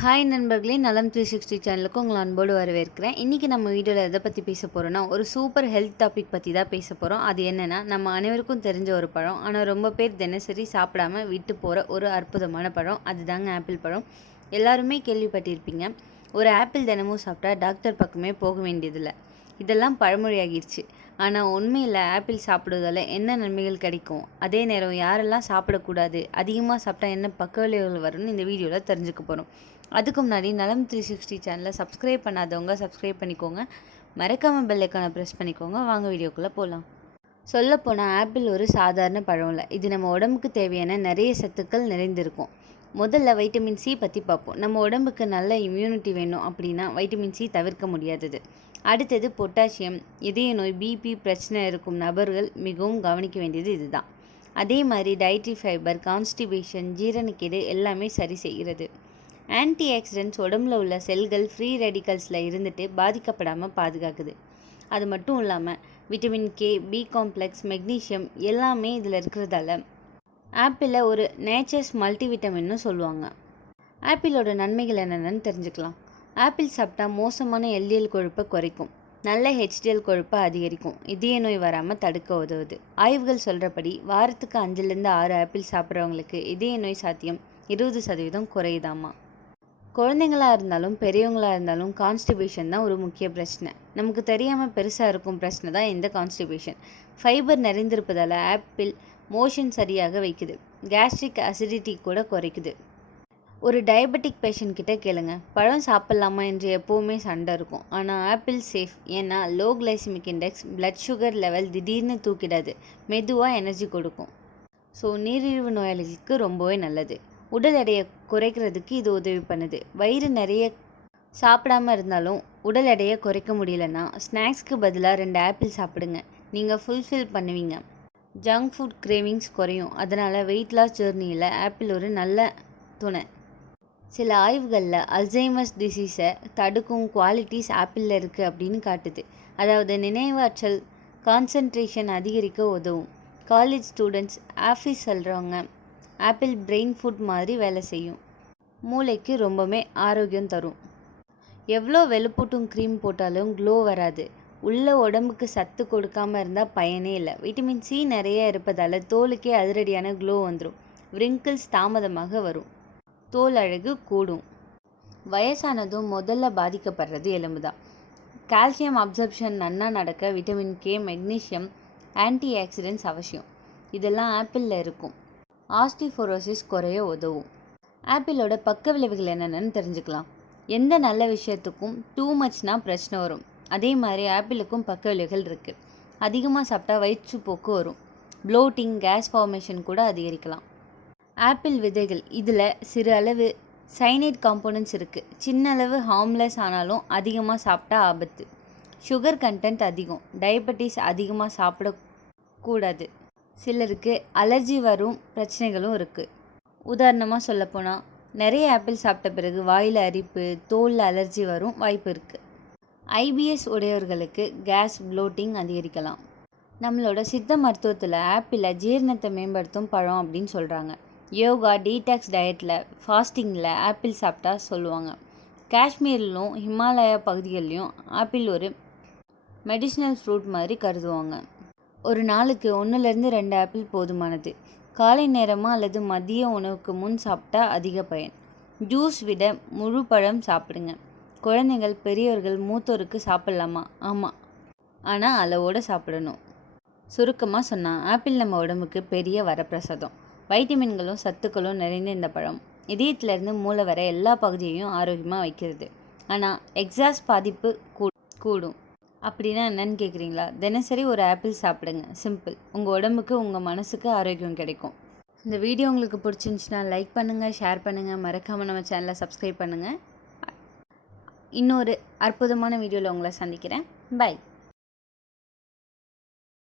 Hi நண்பர்களே, நலம் 360 சேனலுக்கு உங்களை அன்போடு வரவேற்கிறேன். இன்றைக்கி நம்ம வீடியோவில் எதை பற்றி பேச போகிறோன்னா, ஒரு சூப்பர் ஹெல்த் டாபிக் பற்றி தான் பேச போகிறோம். அது என்னென்னா, நம்ம அனைவருக்கும் தெரிஞ்ச ஒரு பழம், ஆனால் ரொம்ப பேர் தினசரி சாப்பிடாம விட்டு போகிற ஒரு அற்புதமான பழம், அதுதாங்க ஆப்பிள் பழம். எல்லாருமே கேள்விப்பட்டிருப்பீங்க, ஒரு ஆப்பிள் தினமும் சாப்பிட்டா டாக்டர் பக்கமே போக வேண்டியதில்லை. இதெல்லாம் பழமொழியாகிடுச்சு. ஆனால் உண்மையில் ஆப்பிள் சாப்பிடுவதால் என்ன நன்மைகள் கிடைக்கும், அதே நேரம் யாரெல்லாம் சாப்பிடக்கூடாது, அதிகமாக சாப்பிட்டா என்ன பக்க விளைவுகள் வரும்னு இந்த வீடியோவில் தெரிஞ்சுக்க போகிறோம். அதுக்கு முன்னாடி நலம் 360 சேனலை சப்ஸ்கிரைப் பண்ணாதவங்க சப்ஸ்கிரைப் பண்ணிக்கோங்க, மறக்காமல் பெல் ஐக்கானை ப்ரெஸ் பண்ணிக்கோங்க. வாங்க வீடியோக்குள்ளே போகலாம். சொல்லப்போனால் ஆப்பிள் ஒரு சாதாரண பழம் இல்லை, இது நம்ம உடம்புக்கு தேவையான நிறைய சத்துக்கள் நிறைந்திருக்கும். முதல்ல வைட்டமின் சி பற்றி பார்ப்போம். நம்ம உடம்புக்கு நல்ல இம்யூனிட்டி வேணும் அப்படின்னா வைட்டமின் சி தவிர்க்க முடியாதது. அடுத்தது பொட்டாசியம். இதய நோய், பிபி பிரச்சனை இருக்கும் நபர்கள் மிகவும் கவனிக்க வேண்டியது இதுதான். அதே மாதிரி டயட்ரி ஃபைபர், கான்ஸ்டிபேஷன், ஜீரணக்கேடு எல்லாமே சரி செய்கிறது. ஆன்டி ஆக்சிடென்ட்ஸ் உடம்புல உள்ள செல்கள் ஃப்ரீ ரேடிக்கல்ஸில் இருந்துட்டு பாதிக்கப்படாமல் பாதுகாக்குது. அது மட்டும் இல்லாமல் vitamin K, B complex, magnesium எல்லாமே இதில் இருக்கிறதால ஆப்பிளை ஒரு நேச்சர்ஸ் மல்டிவிட்டமின்னு சொல்லுவாங்க. ஆப்பிளோட நன்மைகள் என்னென்னு தெரிஞ்சுக்கலாம். ஆப்பிள் சாப்பிட்டா மோசமான எல்டிஎல் கொழுப்பை குறைக்கும், நல்ல ஹெச்டிஎல் கொழுப்பை அதிகரிக்கும், இதய நோய் வராமல் தடுக்க உதவுது. ஆய்வுகள் சொல்கிறபடி வாரத்துக்கு 5லேருந்து 6 ஆப்பிள் சாப்பிட்றவங்களுக்கு இதய நோய் சாத்தியம் 20% குறையுதாமா. குழந்தைங்களாக இருந்தாலும் பெரியவங்களாக இருந்தாலும் கான்ஸ்டிபேஷன் தான் ஒரு முக்கிய பிரச்சனை. நமக்கு தெரியாமல் பெருசாக இருக்கும் பிரச்சனை தான் இந்த கான்ஸ்டிபேஷன். ஃபைபர் நிறைந்திருப்பதால் ஆப்பிள் மோஷன் சரியாக வைக்குது, கேஸ்ட்ரிக் அசிடிட்டி கூட குறைக்குது. ஒரு டயபெட்டிக் பேஷண்ட் கிட்ட கேளுங்க, பழம் சாப்பிட்லாமா என்று எப்போவுமே சண்டை இருக்கும். ஆனால் ஆப்பிள் சேஃப், ஏன்னா low glycaemic index, blood sugar level திடீர்னு தூக்கிடாது, மெதுவாக எனர்ஜி கொடுக்கும். ஸோ நீரிழிவு நோயாளிகளுக்கு ரொம்பவே நல்லது. உடல் எடையை குறைக்கிறதுக்கு இது உதவி பண்ணுது. வயிறு நிறைய சாப்பிடாமல் இருந்தாலும் உடல் எடையை குறைக்க முடியலன்னா ஸ்நாக்ஸ்க்கு பதிலாக 2 ஆப்பிள் சாப்பிடுங்க, நீங்கள் ஃபுல்ஃபில் பண்ணுவீங்க. ஜங்க் ஃபுட் கிரேவிங்ஸ் குறையும். அதனால் வெயிட் லாஸ் ஜேர்னியில் ஆப்பிள் ஒரு நல்ல துணை. சில ஆய்வுகளில் அல்சைமர்ஸ் டிசீஸை தடுக்கும் குவாலிட்டிஸ் ஆப்பிளில் இருக்குது அப்படின்னு காட்டுது. அதாவது நினைவாற்றல், கான்சன்ட்ரேஷன் அதிகரிக்க உதவும். காலேஜ் ஸ்டூடெண்ட்ஸ், ஆஃபீஸ் செல்கிறவங்க ஆப்பிள் பிரெயின் ஃபுட் மாதிரி வேலை செய்யும். மூளைக்கு ரொம்பவே ஆரோக்கியம் தரும். எவ்வளோ வெளுப்பூட்டும் க்ரீம் போட்டாலும் க்ளோ வராது. உள்ள உடம்புக்கு சத்து கொடுக்காமல் இருந்தால் பயனே இல்லை. விட்டமின் சி நிறைய இருப்பதால் தோலுக்கே அதிரடியான க்ளோ வந்துடும். விரிங்கிள்ஸ் தாமதமாக வரும், தோல் அழகு கூடும். வயசானதும் முதல்ல பாதிக்கப்படுறது எலும்பு தான். கால்சியம் அப்சர்ப்ஷன் நன்னா நடக்க vitamin K, magnesium, anti oxidants அவசியம். இதெல்லாம் ஆப்பிளில் இருக்கும். ஆஸ்டிஃபோரோசிஸ் குறைய உதவும். ஆப்பிளோட பக்க விளைவுகள் என்னென்னு தெரிஞ்சுக்கலாம். எந்த நல்ல விஷயத்துக்கும் டூ மச்னா பிரச்சனை வரும், அதே மாதிரி ஆப்பிளுக்கும் பக்க விளைவுகள் இருக்குது. அதிகமாக சாப்பிட்டா வயிற்றுப்போக்கு வரும், ப்ளோட்டிங், கேஸ் ஃபார்மேஷன் கூட அதிகரிக்கலாம். ஆப்பிள் விதைகள், இதில் சிறு அளவு சைனைட் காம்போனன்ட்ஸ் இருக்குது. சின்ன அளவு ஹார்ம்லெஸ், ஆனாலும் அதிகமாக சாப்பிட்டா ஆபத்து. சுகர் கண்டென்ட் அதிகம், டயபெட்டிஸ் அதிகமாக சாப்பிடக்கூடாது. சிலருக்கு அலர்ஜி வரும் பிரச்சனைகளும் இருக்குது. உதாரணமாக சொல்லப்போனால் நிறைய ஆப்பிள் சாப்பிட்ட பிறகு வாயில் அரிப்பு, தோலில் அலர்ஜி வரும் வாய்ப்பு இருக்குது. ஐபிஎஸ் உடையவர்களுக்கு கேஸ், ப்ளோட்டிங் அதிகரிக்கலாம். நம்மளோட சித்த மருத்துவத்தில் ஆப்பிளை ஜீரணத்தை மேம்படுத்தும் பழம் அப்படின்னு சொல்கிறாங்க. யோகா, டீடாக்ஸ் டயட்டில், ஃபாஸ்டிங்கில் ஆப்பிள் சாப்பிட்டா சொல்லுவாங்க. காஷ்மீர்லும் ஹிமாலயா பகுதிகள்லையும் ஆப்பிள் ஒரு மெடிசினல் ஃப்ரூட் மாதிரி கருதுவாங்க. ஒரு நாளுக்கு 1லேருந்து 2 ஆப்பிள் போதுமானது. காலை நேரமாக அல்லது மதிய உணவுக்கு முன் சாப்பிட்டா அதிக பயன். ஜூஸ் விட முழு பழம் சாப்பிடுங்க. குழந்தைகள், பெரியவர்கள், மூத்தோருக்கு சாப்பிட்லாமா? ஆமாம், ஆனால் அளவோடு சாப்பிடணும். சுருக்கமாக சொன்னால் ஆப்பிள் நம்ம உடம்புக்கு பெரிய வரப்பிரசாதம். வைட்டமின்களும் சத்துக்களும் நிறைந்த இந்த பழம் இதயத்திலேருந்து மூளை வர எல்லா பகுதியையும் ஆரோக்கியமாக வைக்கிறது. ஆனால் எக்ஸாஸ்ட் பாதிப்பு கூடும். அப்படின்னா என்னன்னு கேட்குறீங்களா? தினசரி ஒரு ஆப்பிள் சாப்பிடுங்க, சிம்பிள். உங்கள் உடம்புக்கு, உங்கள் மனசுக்கு ஆரோக்கியம் கிடைக்கும். இந்த வீடியோ உங்களுக்கு பிடிச்சிருந்துச்சுன்னா லைக் பண்ணுங்கள், ஷேர் பண்ணுங்கள், மறக்காமல் நம்ம சேனலை சப்ஸ்கிரைப் பண்ணுங்கள். இன்னொரு அற்புதமான வீடியோவில் உங்களை சந்திக்கிறேன். பை.